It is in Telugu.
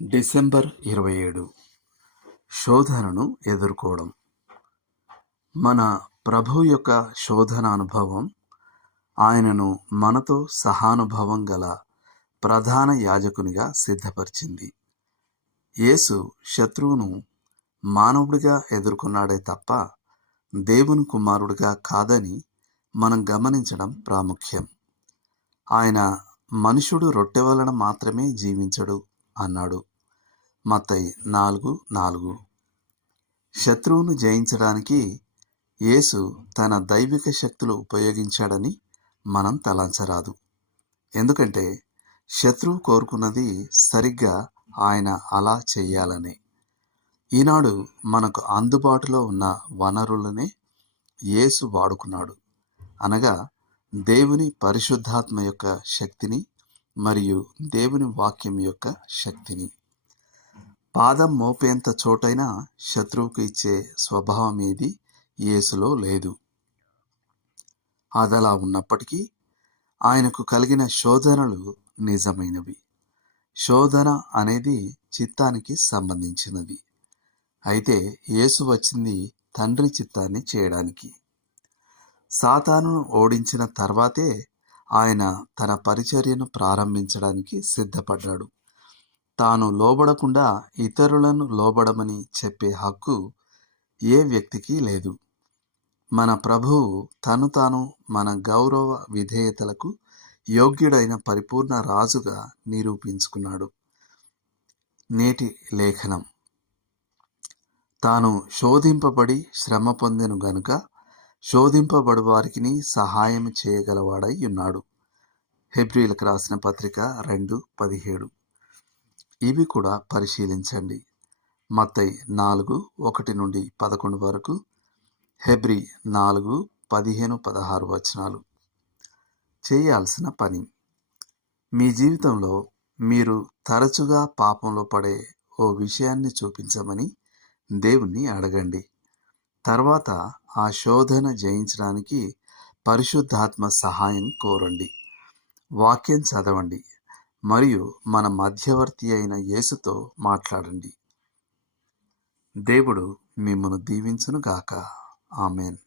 డిసెంబర్ 27 శోధనను ఎదుర్కోవడం. మన ప్రభువు యొక్క శోధన అనుభవం ఆయనను మనతో సహానుభవం గల ప్రధాన యాజకునిగా సిద్ధపరిచింది. యేసు శత్రువును మానవుడిగా ఎదుర్కొన్నాడే తప్ప దేవుని కుమారుడిగా కాదని మనం గమనించడం ప్రాముఖ్యం. ఆయన మనుషుడు రొట్టె వలన మాత్రమే జీవించడు అన్నాడు. మత్తయి 4:4. శత్రువును జయించడానికి యేసు తన దైవిక శక్తులు ఉపయోగించాడని మనం తలంచరాదు. ఎందుకంటే శత్రువు కోరుకున్నది సరిగ్గా ఆయన అలా చెయ్యాలనే. ఈనాడు మనకు అందుబాటులో ఉన్న వనరులనే యేసు వాడుకున్నాడు. అనగా దేవుని పరిశుద్ధాత్మ యొక్క శక్తిని మరియు దేవుని వాక్యం యొక్క శక్తిని. పాదం మోపేంత చోటైనా శత్రువుకు ఇచ్చే స్వభావం ఏది యేసులో లేదు. అదలా ఉన్నప్పటికీ ఆయనకు కలిగిన శోధనలు నిజమైనవి. శోధన అనేది చిత్తానికి సంబంధించినది. అయితే యేసు వచ్చింది తండ్రి చిత్తాన్ని చేయడానికి. సాతానును ఓడించిన తర్వాతే ఆయన తన పరిచర్యను ప్రారంభించడానికి సిద్ధపడ్డాడు. తాను లోబడకుండా ఇతరులను లోబడమని చెప్పే హక్కు ఏ వ్యక్తికి లేదు. మన ప్రభువు తాను మన గౌరవ విధేయతలకు యోగ్యుడైన పరిపూర్ణ రాజుగా నిరూపించుకున్నాడు. నేటి లేఖనం: తాను శోధింపబడి శ్రమ పొందెను గనుక శోధింపబడు వారికి సహాయం చేయగలవాడై ఉన్నాడు. హెబ్రీయులకు రాసిన పత్రిక 2:17. ఇవి కూడా పరిశీలించండి. మత్తయి 4:1-11 వరకు, హెబ్రీ 4:15-16 వచనాలు. చేయాల్సిన పని: మీ జీవితంలో మీరు తరచుగా పాపంలో పడే ఓ విషయాన్ని చూపించమని దేవుణ్ణి అడగండి. తర్వాత ఆ శోధన జయించడానికి పరిశుద్ధాత్మ సహాయం కోరండి. వాక్యం చదవండి మరియు మన మధ్యవర్తి అయిన యేసుతో మాట్లాడండి. దేవుడు మిమ్మును దీవించును గాక. ఆమేన్.